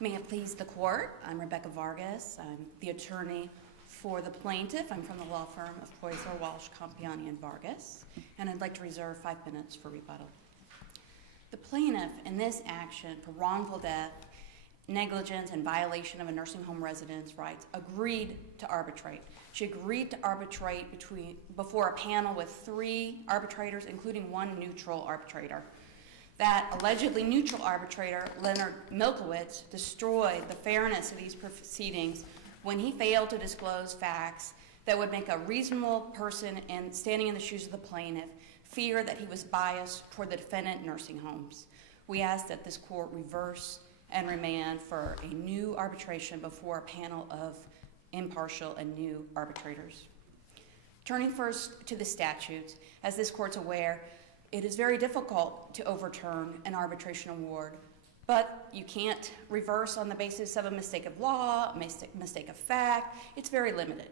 May it please the court, I'm Rebecca Vargas. I'm the attorney for the plaintiff. I'm from the law firm of Poyser, Walsh, Compiani, and Vargas, and I'd like to reserve 5 minutes for rebuttal. The plaintiff in this action for wrongful death, negligence, and violation of a nursing home resident's rights agreed to arbitrate. She agreed to arbitrate before a panel with 3 arbitrators, including 1 neutral arbitrator. That allegedly neutral arbitrator, Leonard Miltz, destroyed the fairness of these proceedings when he failed to disclose facts that would make a reasonable person standing in the shoes of the plaintiff fear that he was biased toward the defendant nursing homes. We ask that this court reverse and remand for a new arbitration before a panel of impartial and new arbitrators. Turning first to the statutes, as this court's aware, it is very difficult to overturn an arbitration award, but you can't reverse on the basis of a mistake of law, a mistake of fact. It's very limited.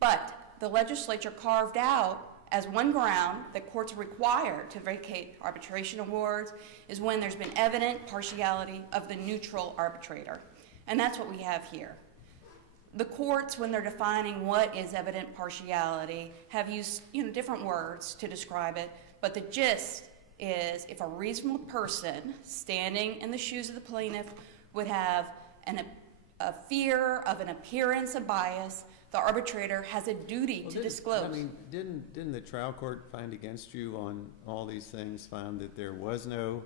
But the legislature carved out as one ground that courts are required to vacate arbitration awards is when there's been evident partiality of the neutral arbitrator. And that's what we have here. The courts, when they're defining what is evident partiality, have used different words to describe it, but the gist is if a reasonable person standing in the shoes of the plaintiff would have a fear of an appearance of bias, the arbitrator has a duty to disclose. I mean, didn't the trial court find against you on all these things, found that there was no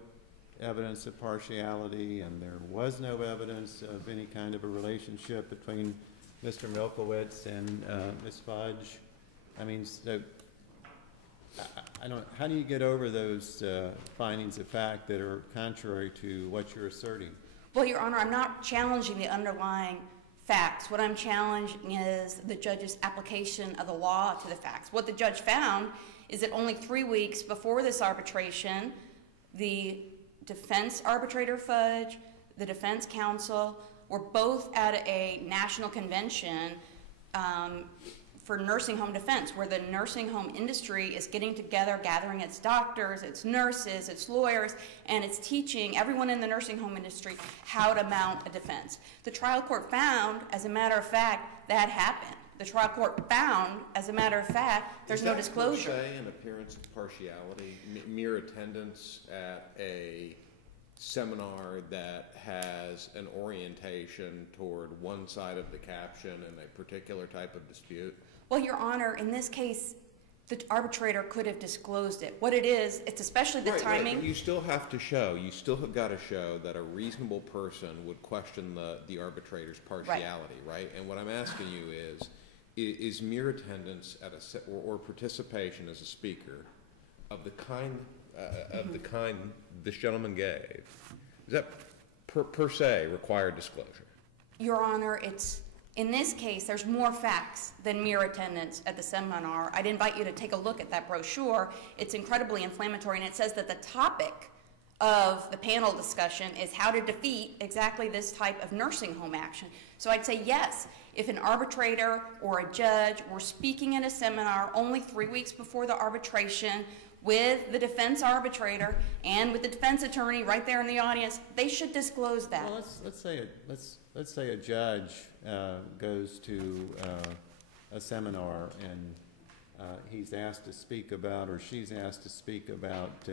evidence of partiality and there was no evidence of any kind of a relationship between Mr. Miltz and Ms. Fudge? I mean, so how do you get over those findings of fact that are contrary to what you're asserting? Well, Your Honor, I'm not challenging the underlying facts. What I'm challenging is the judge's application of the law to the facts. What the judge found is that only 3 weeks before this arbitration, the defense arbitrator Fudge, the defense counsel, were both at a national convention for nursing home defense, where the nursing home industry is getting together, gathering its doctors, its nurses, its lawyers, and it's teaching everyone in the nursing home industry how to mount a defense. The trial court found, as a matter of fact, that happened. The trial court found, as a matter of fact, there's no disclosure. Is that per se an appearance of partiality, mere attendance at a seminar that has an orientation toward one side of the caption and a particular type of dispute? Well, Your Honor, in this case, the arbitrator could have disclosed it. What it is, it's especially the timing. Right, but you still have to show, you still have got to show that a reasonable person would question the arbitrator's partiality, right? And what I'm asking you is mere attendance at or participation as a speaker of the kind this gentleman gave, is that per se required disclosure? Your Honor, in this case, there's more facts than mere attendance at the seminar. I'd invite you to take a look at that brochure. It's incredibly inflammatory, and it says that the topic of the panel discussion is how to defeat exactly this type of nursing home action. So I'd say yes, if an arbitrator or a judge were speaking at a seminar only 3 weeks before the arbitration with the defense arbitrator and with the defense attorney right there in the audience, they should disclose that. Well, let's say a judge goes to a seminar and he's asked to speak about, or she's asked to speak about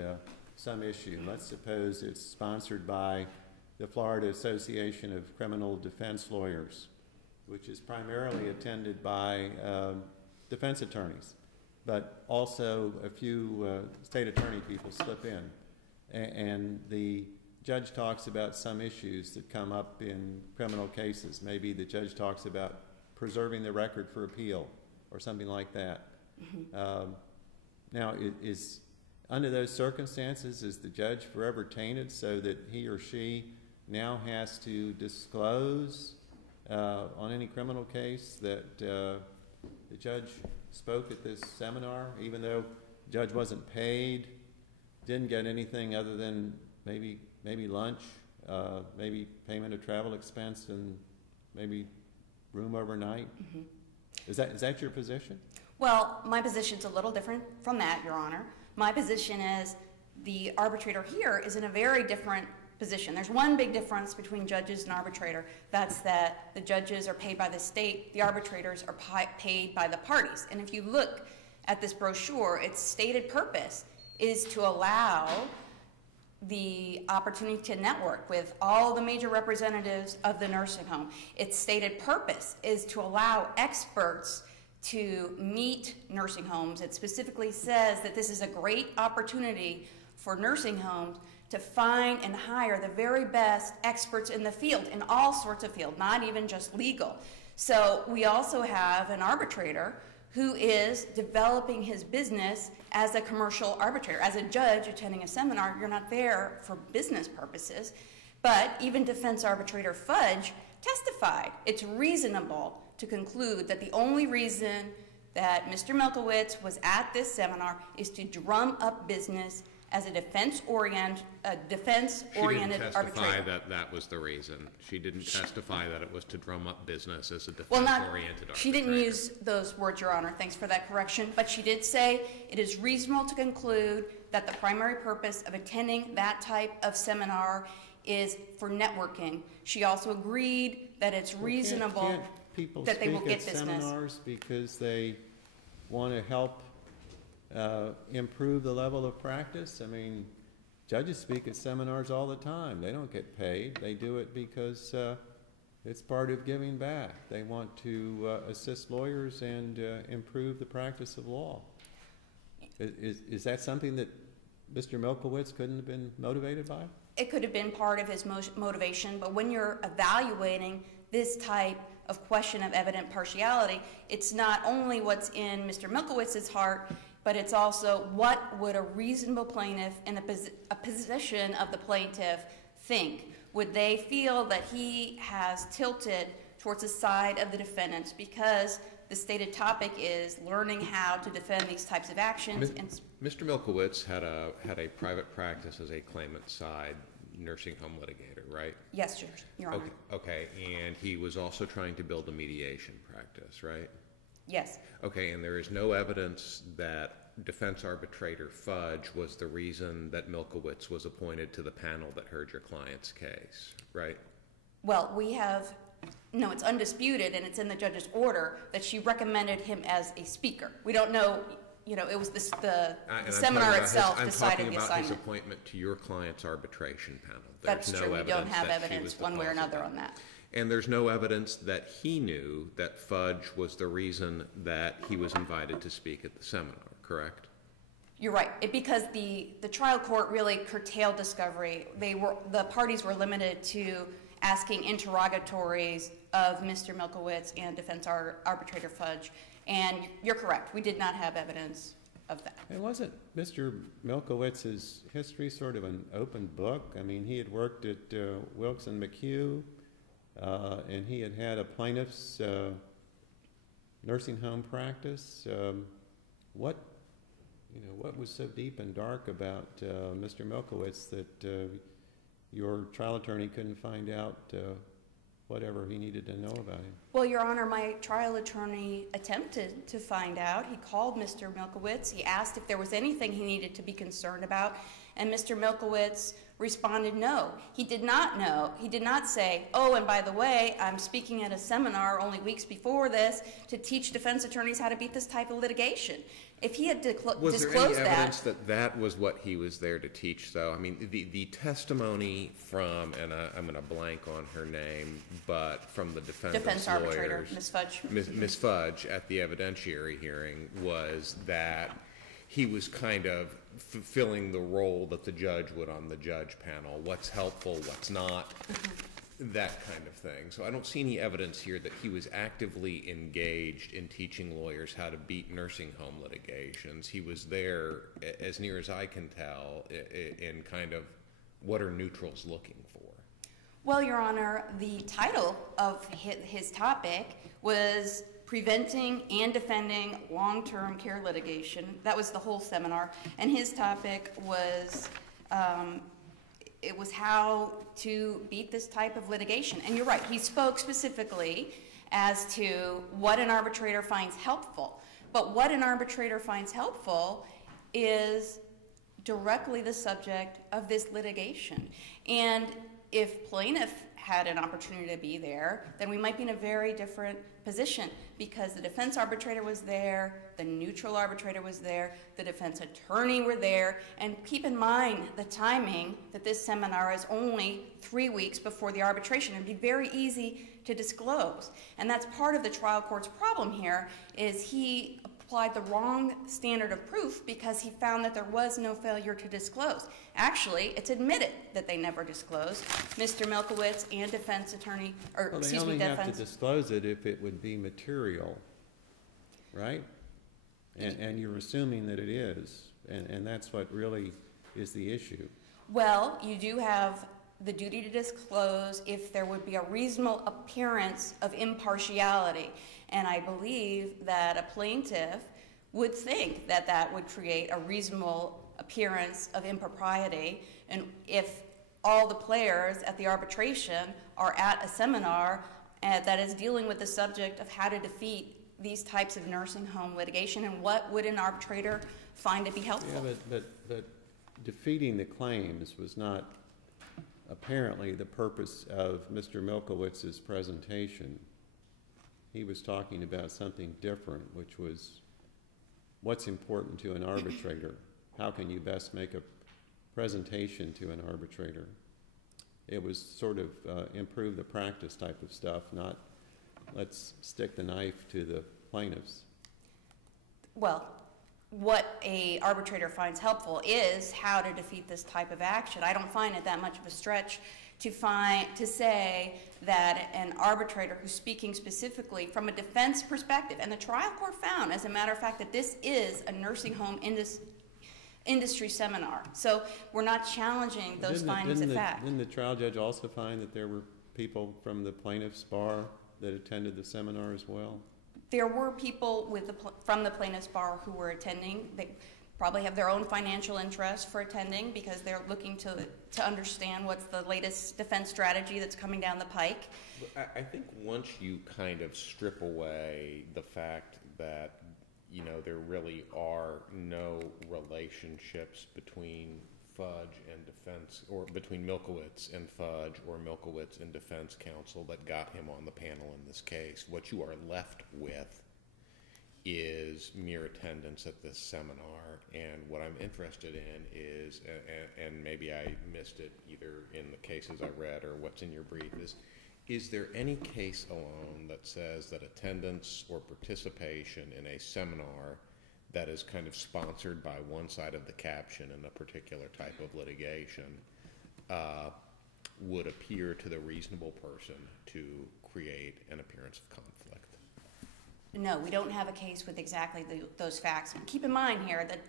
some issue. Let's suppose it's sponsored by the Florida Association of Criminal Defense Lawyers, which is primarily attended by defense attorneys, but also a few state attorney people slip in. And the judge talks about some issues that come up in criminal cases. Maybe the judge talks about preserving the record for appeal or something like that. Mm-hmm. Now, under those circumstances, is the judge forever tainted so that he or she now has to disclose on any criminal case that the judge spoke at this seminar, even though the judge wasn't paid, didn't get anything other than maybe lunch, maybe payment of travel expense, and maybe room overnight? Mm-hmm. Is that your position? Well, my position's a little different from that, Your Honor. My position is the arbitrator here is in a very different position. There's one big difference between judges and arbitrator. That's that the judges are paid by the state, the arbitrators are paid by the parties. And if you look at this brochure, its stated purpose is to allow the opportunity to network with all the major representatives of the nursing home. Its stated purpose is to allow experts to meet nursing homes. It specifically says that this is a great opportunity for nursing homes to find and hire the very best experts in the field, in all sorts of fields, not even just legal. So we also have an arbitrator who is developing his business as a commercial arbitrator. As a judge attending a seminar, you're not there for business purposes, but even defense arbitrator Fudge testified it's reasonable to conclude that the only reason that Mr. Milkowitz was at this seminar is to drum up business as a defense-oriented arbitrator. Testify that was the reason. She didn't testify that it was to drum up business as a defense-oriented arbitrator. She didn't use those words, Your Honor. Thanks for that correction. But she did say it is reasonable to conclude that the primary purpose of attending that type of seminar is for networking. She also agreed that it's reasonable that they will get business. People speak at seminars because they want to help improve the level of practice. I mean, judges speak at seminars all the time. They don't get paid. They do it because it's part of giving back. They want to assist lawyers and improve the practice of law. Is that something that Mr. Milkowitz couldn't have been motivated by? It could have been part of his motivation, but when you're evaluating this type of question of evident partiality, it's not only what's in Mr. Milkowitz's heart, but it's also what would a reasonable plaintiff in a position of the plaintiff think? Would they feel that he has tilted towards the side of the defendants because the stated topic is learning how to defend these types of actions? Mr. Milkowitz had a private practice as a claimant side nursing home litigator, right? Yes, Your Honor. Okay, and he was also trying to build a mediation practice, right? Yes. Okay, and there is no evidence that defense arbitrator Fudge was the reason that Milkowitz was appointed to the panel that heard your client's case, right? Well, no, it's undisputed, and it's in the judge's order that she recommended him as a speaker. We don't know, it was the seminar itself decided the assignment. I'm talking about his appointment to your client's arbitration panel. That's true. We don't have evidence one way or another on that. And there's no evidence that he knew that Fudge was the reason that he was invited to speak at the seminar, correct? You're right. Because the trial court really curtailed discovery. The parties were limited to asking interrogatories of Mr. Milkowitz and defense arbitrator Fudge. And you're correct. We did not have evidence of that. And wasn't Mr. Milkowitz's history sort of an open book? I mean, he had worked at Wilkes and McHugh. And he had a plaintiff's nursing home practice. What was so deep and dark about Mr. Milkowitz that your trial attorney couldn't find out whatever he needed to know about him? Well, Your Honor, my trial attorney attempted to find out. He called Mr. Milkowitz. He asked if there was anything he needed to be concerned about, and Mr. Milkowitz responded no. He did not know. He did not say, oh, and by the way, I'm speaking at a seminar only weeks before this to teach defense attorneys how to beat this type of litigation. If he had disclosed that... Was there any evidence that was what he was there to teach, though? I mean, the testimony from, and I'm going to blank on her name, but from the defense arbitrator, lawyers, Ms. Fudge. Ms. Fudge at the evidentiary hearing was that he was kind of fulfilling the role that the judge would on the judge panel. What's helpful, what's not, that kind of thing. So I don't see any evidence here that he was actively engaged in teaching lawyers how to beat nursing home litigations. He was there, as near as I can tell, in kind of what are neutrals looking for. Well, Your Honor, the title of his topic was Preventing and Defending Long-Term Care Litigation. That was the whole seminar. And his topic was, it was how to beat this type of litigation. And you're right, he spoke specifically as to what an arbitrator finds helpful. But what an arbitrator finds helpful is directly the subject of this litigation. And if plaintiff had an opportunity to be there, then we might be in a very different position, because the defense arbitrator was there, the neutral arbitrator was there, the defense attorney were there, and keep in mind the timing that this seminar is only 3 weeks before the arbitration. It'd be very easy to disclose. And that's part of the trial court's problem here, is he applied the wrong standard of proof because he found that there was no failure to disclose. Actually, it's admitted that they never disclosed. Mr. Milkowitz and defense attorney, or Well, excuse they me, only have defense. to disclose it if it would be material, right? And you're assuming that it is, and that's what really is the issue. Well, you do have the duty to disclose if there would be a reasonable appearance of impartiality. And I believe that a plaintiff would think that that would create a reasonable appearance of impropriety. And if all the players at the arbitration are at a seminar that is dealing with the subject of how to defeat these types of nursing home litigation, and what would an arbitrator find to be helpful? Yeah, but defeating the claims was not apparently the purpose of Mr. Milkowitz's presentation. He was talking about something different, which was what's important to an arbitrator. How can you best make a presentation to an arbitrator? It was sort of improve the practice type of stuff, not let's stick the knife to the plaintiffs. Well, what a arbitrator finds helpful is how to defeat this type of action. I don't find it that much of a stretch to say that an arbitrator who's speaking specifically from a defense perspective, and the trial court found, as a matter of fact, that this is a nursing home industry seminar. So we're not challenging those findings of fact. Didn't the trial judge also find that there were people from the plaintiff's bar that attended the seminar as well? There were people from the plaintiff's bar who were attending. They probably have their own financial interest for attending because they're looking to understand what's the latest defense strategy that's coming down the pike. I think once you kind of strip away the fact that, you know, there really are no relationships between Fudge and defense, or between Milkowitz and Fudge, or Milkowitz and defense counsel that got him on the panel in this case, what you are left with is mere attendance at this seminar. And what I'm interested in is, and maybe I missed it either in the cases I read or what's in your brief, is there any case alone that says that attendance or participation in a seminar that is kind of sponsored by one side of the caption in a particular type of litigation would appear to the reasonable person to create an appearance of conflict? No, we don't have a case with exactly those facts. Keep in mind here that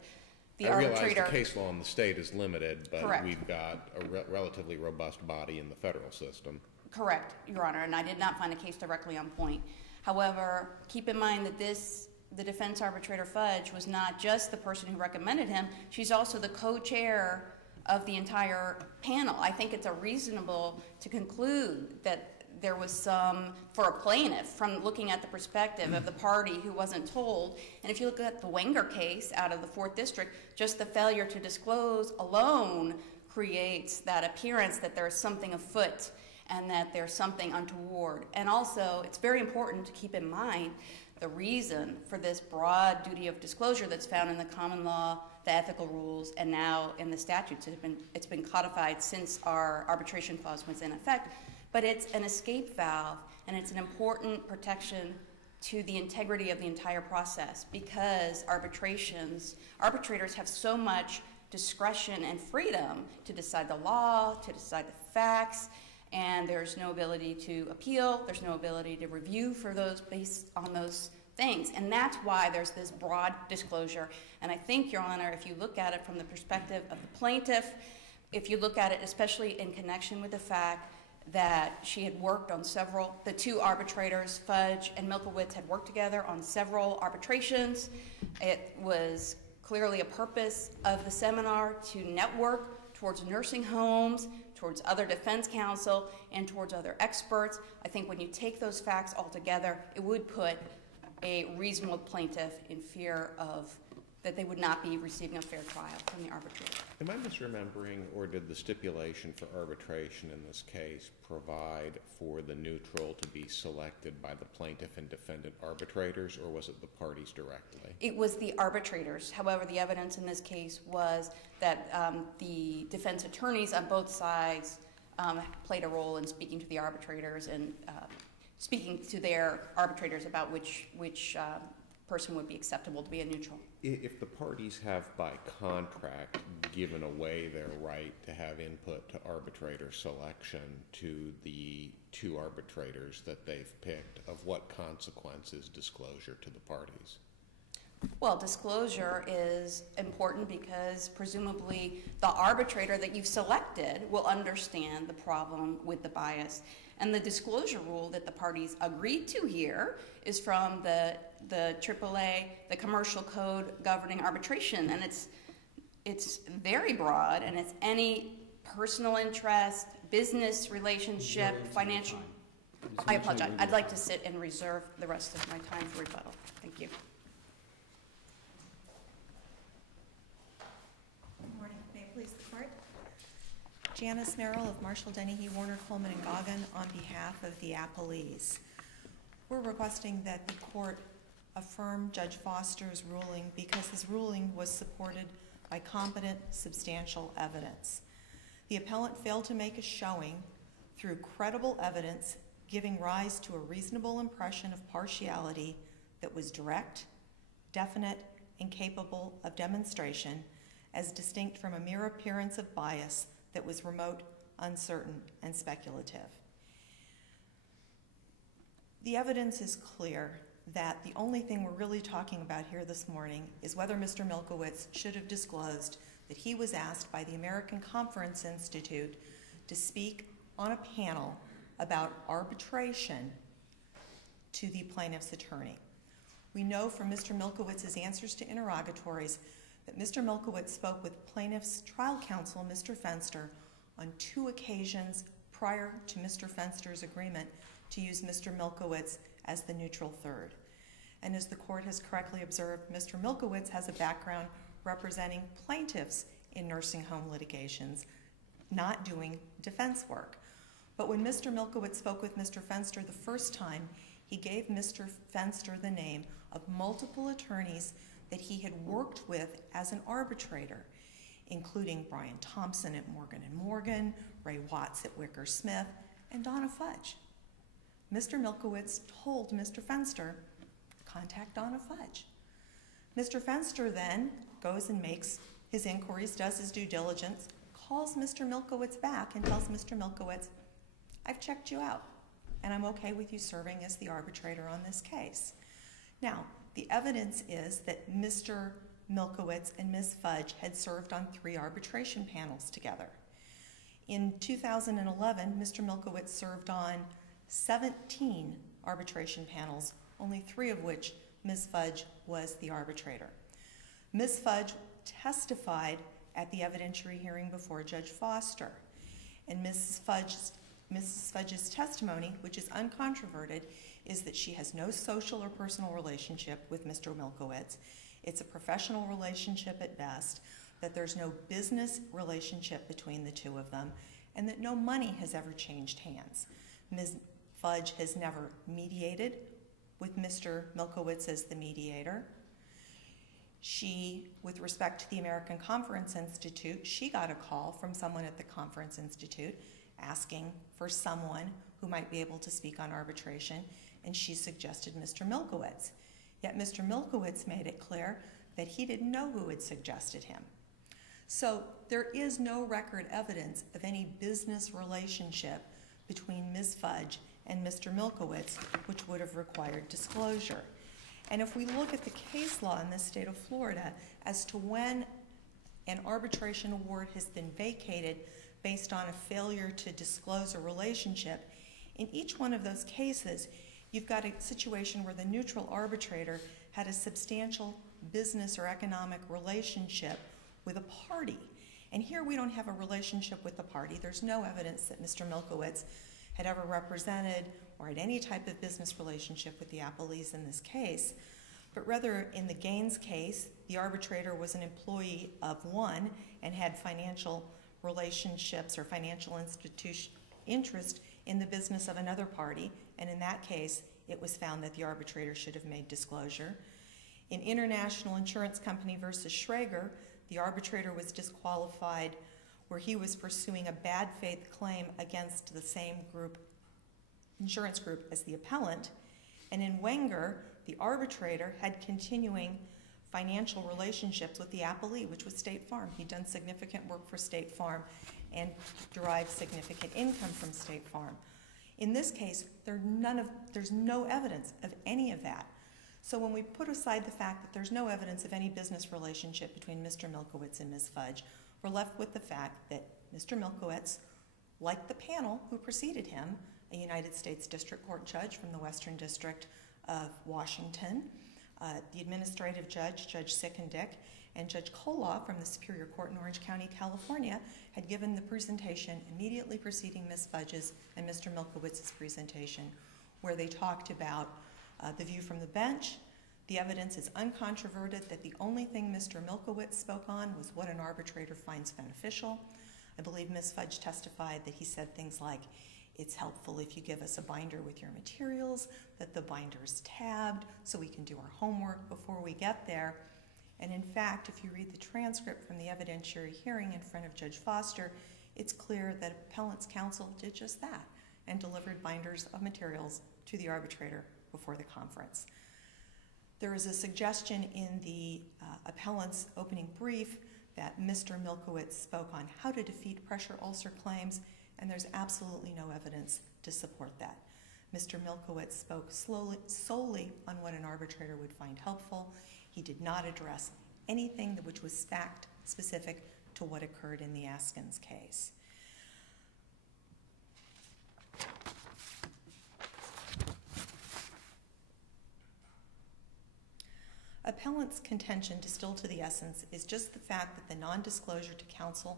the I arbitrator... realize the case law in the state is limited, but Correct. We've got a relatively robust body in the federal system. Correct, Your Honor, and I did not find a case directly on point. However, keep in mind that the defense arbitrator Fudge was not just the person who recommended him, she's also the co-chair of the entire panel. I think it's reasonable to conclude that there was some, for a plaintiff, from looking at the perspective of the party who wasn't told. And if you look at the Wenger case out of the 4th District, just the failure to disclose alone creates that appearance that there's something afoot and that there's something untoward. And also, it's very important to keep in mind the reason for this broad duty of disclosure that's found in the common law, the ethical rules, and now in the statutes. It's been codified since our arbitration clause was in effect. But it's an escape valve, and it's an important protection to the integrity of the entire process, because arbitrators have so much discretion and freedom to decide the law, to decide the facts, and there's no ability to appeal, there's no ability to review for those based on those things. And that's why there's this broad disclosure. And I think, Your Honor, if you look at it from the perspective of the plaintiff, if you look at it especially in connection with the fact that she had worked on the two arbitrators, Fudge and Milkowitz, had worked together on several arbitrations. It was clearly a purpose of the seminar to network towards nursing homes, towards other defense counsel, and towards other experts. I think when you take those facts all together, it would put a reasonable plaintiff in fear of that they would not be receiving a fair trial from the arbitrator. Am I misremembering, or did the stipulation for arbitration in this case provide for the neutral to be selected by the plaintiff and defendant arbitrators, or was it the parties directly? It was the arbitrators. However, the evidence in this case was that the defense attorneys on both sides played a role in speaking to the arbitrators and speaking to their arbitrators about which person would be acceptable to be a neutral. If the parties have by contract given away their right to have input to arbitrator selection to the two arbitrators that they've picked, of what consequence is disclosure to the parties? Well, disclosure is important because presumably the arbitrator that you've selected will understand the problem with the bias. And the disclosure rule that the parties agreed to here is from the AAA, the Commercial Code governing arbitration, and it's very broad, and it's any personal interest, business relationship, financial. I apologize. I'd like to sit and reserve the rest of my time for rebuttal. Thank you. Good morning. May it please the court? Janice Merrill of Marshall, Dennehy, Warner, Coleman, and Goggin on behalf of the appellees. We're requesting that the court affirm Judge Foster's ruling because his ruling was supported by competent, substantial evidence. The appellant failed to make a showing through credible evidence giving rise to a reasonable impression of partiality that was direct, definite, and capable of demonstration, as distinct from a mere appearance of bias that was remote, uncertain, and speculative. The evidence is clear that the only thing we're really talking about here this morning is whether Mr. Milkowitz should have disclosed that he was asked by the American Conference Institute to speak on a panel about arbitration to the plaintiff's attorney. We know from Mr. Milkowitz's answers to interrogatories that Mr. Milkowitz spoke with plaintiff's trial counsel, Mr. Fenster, on 2 occasions prior to Mr. Fenster's agreement to use Mr. Milkowitz as the neutral third. And as the court has correctly observed, Mr. Milkowitz has a background representing plaintiffs in nursing home litigations, not doing defense work. But when Mr. Milkowitz spoke with Mr. Fenster the first time, he gave Mr. Fenster the name of multiple attorneys that he had worked with as an arbitrator, including Brian Thompson at Morgan & Morgan, Ray Watts at Wicker Smith, and Donna Fudge. Mr. Milkowitz told Mr. Fenster, contact Donna Fudge. Mr. Fenster then goes and makes his inquiries, does his due diligence, calls Mr. Milkowitz back and tells Mr. Milkowitz, I've checked you out, and I'm okay with you serving as the arbitrator on this case. Now, the evidence is that Mr. Milkowitz and Ms. Fudge had served on 3 arbitration panels together. In 2011, Mr. Milkowitz served on 17 arbitration panels, only 3 of which Ms. Fudge was the arbitrator. Ms. Fudge testified at the evidentiary hearing before Judge Foster, and Mrs. Fudge's testimony, which is uncontroverted, is that she has no social or personal relationship with Mr. Milkowitz. It's a professional relationship at best, that there's no business relationship between the 2 of them, and that no money has ever changed hands. Ms. Fudge has never mediated with Mr. Milkowitz as the mediator. She, with respect to the American Conference Institute, she got a call from someone at the Conference Institute asking for someone who might be able to speak on arbitration, and she suggested Mr. Milkowitz. Yet Mr. Milkowitz made it clear that he didn't know who had suggested him. So there is no record evidence of any business relationship between Ms. Fudge and Mr. Milkowitz, which would have required disclosure. And if we look at the case law in the state of Florida as to when an arbitration award has been vacated based on a failure to disclose a relationship, in each one of those cases, you've got a situation where the neutral arbitrator had a substantial business or economic relationship with a party. And here we don't have a relationship with the party. There's no evidence that Mr. Milkowitz had ever represented or had any type of business relationship with the appellees in this case. but rather in the Gaines case, the arbitrator was an employee of one and had financial relationships or financial institution interest in the business of another party, and in that case, it was found that the arbitrator should have made disclosure. In International Insurance Company versus Schrager, the arbitrator was disqualified where he was pursuing a bad faith claim against the same insurance group as the appellant. And in Wenger, the arbitrator had continuing financial relationships with the appellee, which was State Farm. He'd done significant work for State Farm and derived significant income from State Farm. In this case, there's no evidence of any of that. So when we put aside the fact that there's no evidence of any business relationship between Mr. Milkowitz and Ms. Fudge, we're left with the fact that Mr. Milkowitz, like the panel who preceded him, a United States District Court judge from the Western District of Washington, the administrative judge, Judge Sickendick, and Judge Koloff from the Superior Court in Orange County, California, had given the presentation immediately preceding Ms. Fudge's and Mr. Milkowitz's presentation, where they talked about the view from the bench. The evidence is uncontroverted that the only thing Mr. Milkowitz spoke on was what an arbitrator finds beneficial. I believe Ms. Fudge testified that he said things like, it's helpful if you give us a binder with your materials, that the binder's tabbed so we can do our homework before we get there. And in fact, if you read the transcript from the evidentiary hearing in front of Judge Foster, it's clear that appellant's counsel did just that and delivered binders of materials to the arbitrator before the conference. There is a suggestion in the appellant's opening brief that Mr. Milkowitz spoke on how to defeat pressure ulcer claims, and there's absolutely no evidence to support that. Mr. Milkowitz spoke solely on what an arbitrator would find helpful. He did not address anything which was fact-specific to what occurred in the Askins case. Appellant's contention, distilled to the essence, is just the fact that the non-disclosure to counsel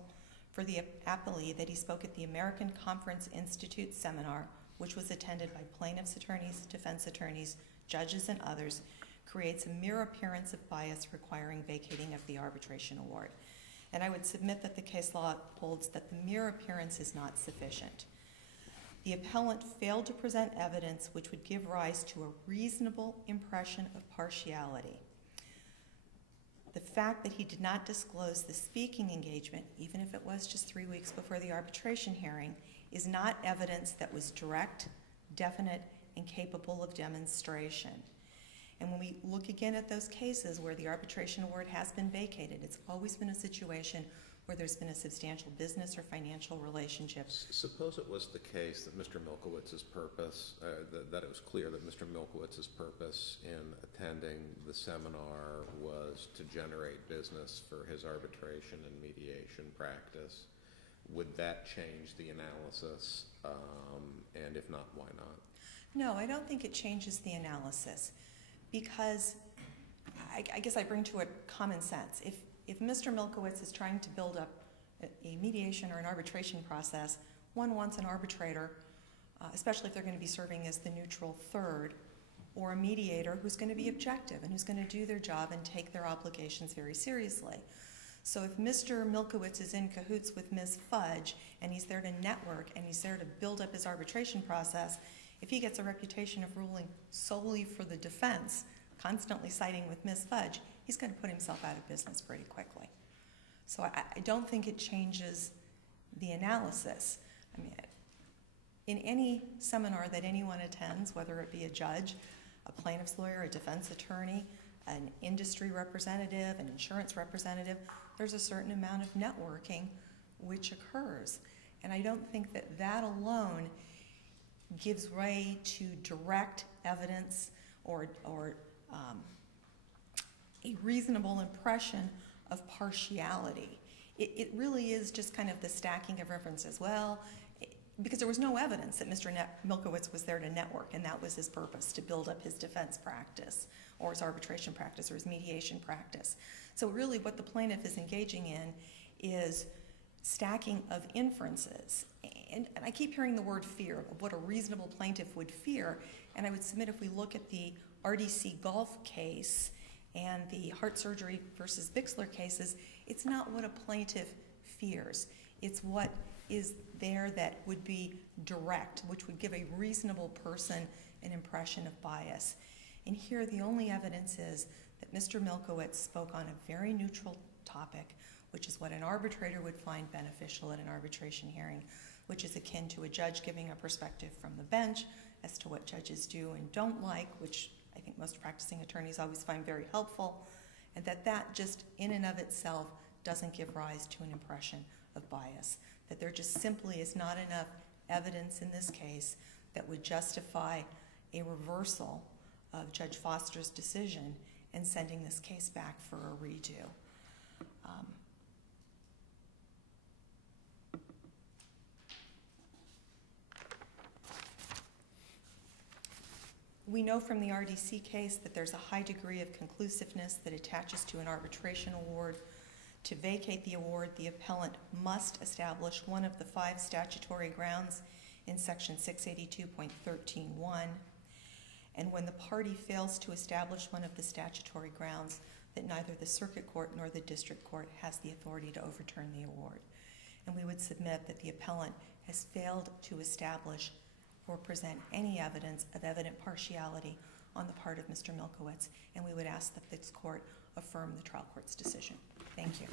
for the appellee that he spoke at the American Conference Institute seminar, which was attended by plaintiffs' attorneys, defense attorneys, judges, and others, creates a mere appearance of bias requiring vacating of the arbitration award. And I would submit that the case law holds that the mere appearance is not sufficient. The appellant failed to present evidence which would give rise to a reasonable impression of partiality. The fact that he did not disclose the speaking engagement, even if it was just 3 weeks before the arbitration hearing, is not evidence that was direct, definite, and capable of demonstration. And when we look again at those cases where the arbitration award has been vacated, it's always been a situation where there's been a substantial business or financial relationship. Suppose it was the case that Mr. Milkowitz's purpose, that it was clear that Mr. Milkowitz's purpose in attending the seminar was to generate business for his arbitration and mediation practice. Would that change the analysis? And if not, why not? No, I don't think it changes the analysis because I guess I bring to it common sense. If Mr. Milkowitz is trying to build up a mediation or an arbitration process, one wants an arbitrator, especially if they're going to be serving as the neutral third, or a mediator who's going to be objective and who's going to do their job and take their obligations very seriously. So if Mr. Milkowitz is in cahoots with Ms. Fudge and he's there to network and he's there to build up his arbitration process, if he gets a reputation of ruling solely for the defense, constantly siding with Ms. Fudge, he's going to put himself out of business pretty quickly. So I don't think it changes the analysis. I mean, in any seminar that anyone attends, whether it be a judge, a plaintiff's lawyer, a defense attorney, an industry representative, an insurance representative, there's a certain amount of networking which occurs. And I don't think that that alone gives way to direct evidence or a reasonable impression of partiality. It really is just kind of the stacking of references. Well, because there was no evidence that Mr. Milkowitz was there to network, and that was his purpose, to build up his defense practice or his arbitration practice or his mediation practice. So really what the plaintiff is engaging in is stacking of inferences. And I keep hearing the word fear, of what a reasonable plaintiff would fear, and I would submit if we look at the RDC Golf case and the heart surgery versus Bixler cases, it's not what a plaintiff fears. It's what is there that would be direct, which would give a reasonable person an impression of bias. And here the only evidence is that Mr. Milkowitz spoke on a very neutral topic, which is what an arbitrator would find beneficial at an arbitration hearing, which is akin to a judge giving a perspective from the bench as to what judges do and don't like, which I think most practicing attorneys always find very helpful, and that just in and of itself doesn't give rise to an impression of bias, that there just simply is not enough evidence in this case that would justify a reversal of Judge Foster's decision and sending this case back for a redo. We know from the RDC case that there's a high degree of conclusiveness that attaches to an arbitration award. To vacate the award, the appellant must establish one of the 5 statutory grounds in Section 682.13.1. And when the party fails to establish one of the statutory grounds, that neither the circuit court nor the district court has the authority to overturn the award. And we would submit that the appellant has failed to establish or present any evidence of evident partiality on the part of Mr. Milkowitz, and we would ask that this court affirm the trial court's decision. Thank you.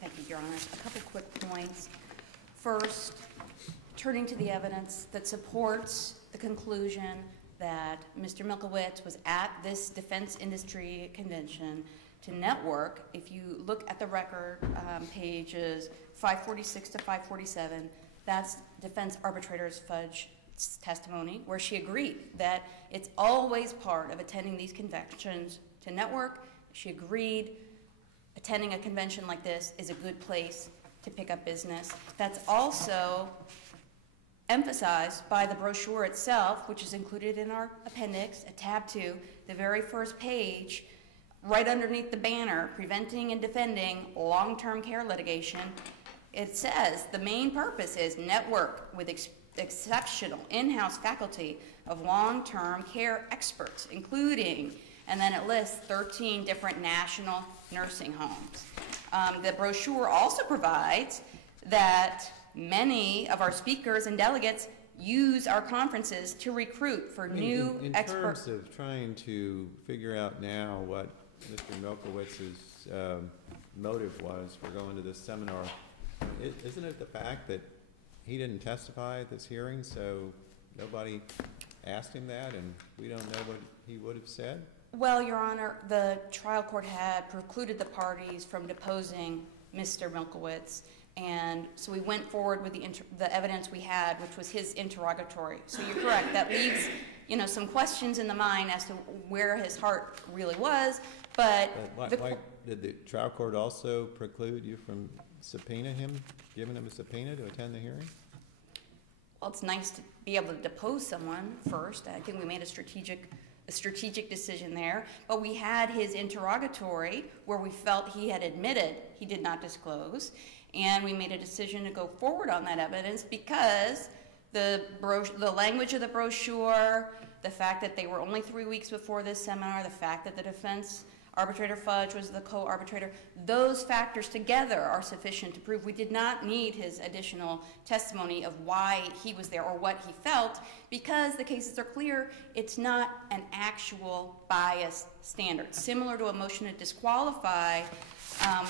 Thank you, Your Honor. A couple quick points. First, turning to the evidence that supports the conclusion that Mr. Milkowitz was at this defense industry convention to network. If you look at the record, pages 546 to 547, that's defense arbitrator's Fudge's testimony, where she agreed that it's always part of attending these conventions to network. She agreed attending a convention like this is a good place to pick up business. That's also emphasized by the brochure itself, which is included in our appendix at tab 2, the very first page. Right underneath the banner, Preventing and Defending Long-Term Care Litigation, it says the main purpose is network with exceptional in-house faculty of long-term care experts, including, and then it lists 13 different national nursing homes. The brochure also provides that many of our speakers and delegates use our conferences to recruit for new experts. In terms of trying to figure out now what Mr. Milkowitz's motive was for going to this seminar, isn't it the fact that he didn't testify at this hearing, so nobody asked him that, and we don't know what he would have said? Well, Your Honor, the trial court had precluded the parties from deposing Mr. Milkowitz, and so we went forward with the evidence we had, which was his interrogatory. So you're correct. That leaves, some questions in the mind as to where his heart really was. But why did the trial court also preclude you from giving him a subpoena to attend the hearing? Well, it's nice to be able to depose someone first. I think we made a strategic decision there. But we had his interrogatory where we felt he had admitted he did not disclose, and we made a decision to go forward on that evidence because the language of the brochure, the fact that they were only 3 weeks before this seminar, the fact that the defense arbitrator Fudge was the co-arbitrator, those factors together are sufficient to prove we did not need his additional testimony of why he was there or what he felt, because the cases are clear. It's not an actual bias standard. Similar to a motion to disqualify,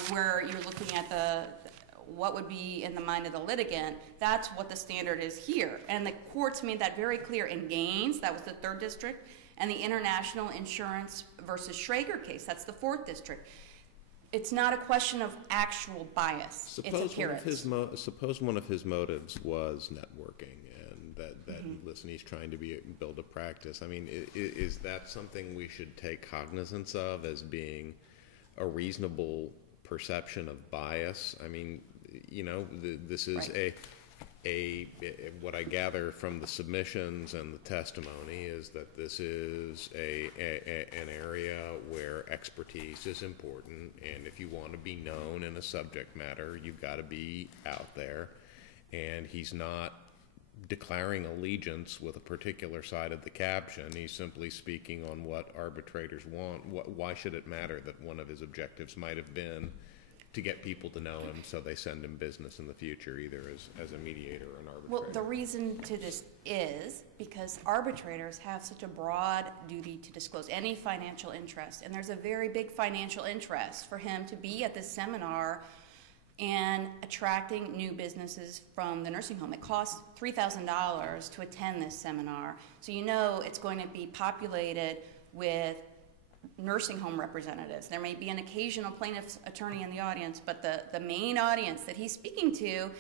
where you're looking at what would be in the mind of the litigant, that's what the standard is here. And the courts made that very clear in Gaines, that was the 3rd district, and the International Insurance versus Schrager case, that's the 4th district. It's not a question of actual bias. It's appearance. Suppose one of his motives was networking, and that listen, he's trying to build a practice. I mean, is that something we should take cognizance of as being a reasonable perception of bias? I mean, this is right. What I gather from the submissions and the testimony is that this is an area where expertise is important, and if you want to be known in a subject matter, you've got to be out there. and he's not declaring allegiance with a particular side of the caption. He's simply speaking on what arbitrators want. Why should it matter that one of his objectives might have been to get people to know him so they send him business in the future, either as a mediator or an arbitrator? Well, the reason to this is because arbitrators have such a broad duty to disclose any financial interest, and there's a very big financial interest for him to be at this seminar and attracting new businesses from the nursing home. It costs $3,000 to attend this seminar, so you know it's going to be populated with nursing home representatives. There may be an occasional plaintiff's attorney in the audience, but the main audience that he's speaking to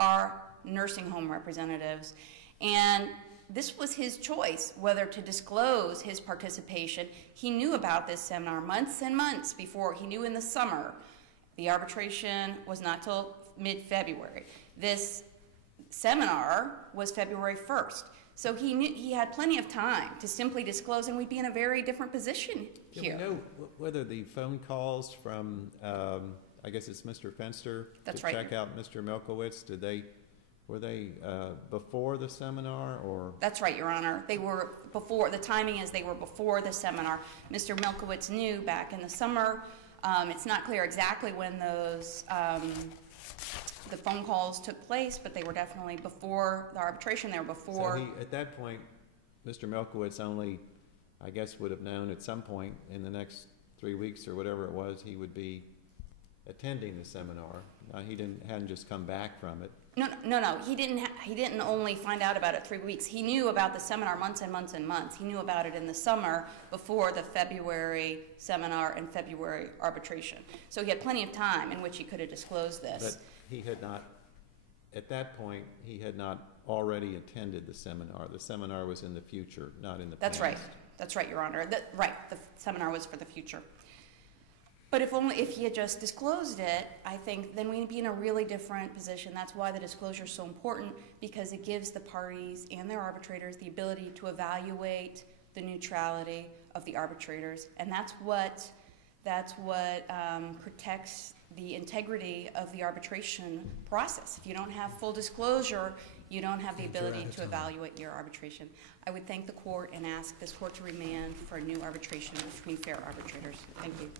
are nursing home representatives. And this was his choice, whether to disclose his participation. He knew about this seminar months and months before. He knew in the summer. The arbitration was not till mid-February. This seminar was February 1st. So he knew he had plenty of time to simply disclose, and we'd be in a very different position here. Do we know whether the phone calls from, I guess it's Mr. Fenster, That's to right. check out Mr. Milkowitz, were they before the seminar or? That's right, Your Honor. They were before. The timing is they were before the seminar. Mr. Milkowitz knew back in the summer. It's not clear exactly when those the phone calls took place, but they were definitely before the arbitration. They were before. So at that point, Mr. Milkowitz only, I guess, would have known at some point in the next 3 weeks or whatever it was, he would be attending the seminar. He hadn't just come back from it. No. He didn't only find out about it 3 weeks. He knew about the seminar months and months and months. He knew about it in the summer before the February seminar and February arbitration. So he had plenty of time in which he could have disclosed this. But he had not, at that point, he had not already attended the seminar. The seminar was in the future, not in the past. That's right. That's right, Your Honor. Right. The seminar was for the future. But if he had just disclosed it, I think then we'd be in a really different position. That's why the disclosure is so important, because it gives the parties and their arbitrators the ability to evaluate the neutrality of the arbitrators, and that's what protects the integrity of the arbitration process. If you don't have full disclosure, you don't have the ability to evaluate your arbitration. I would thank the court and ask this court to remand for a new arbitration between fair arbitrators. Thank you.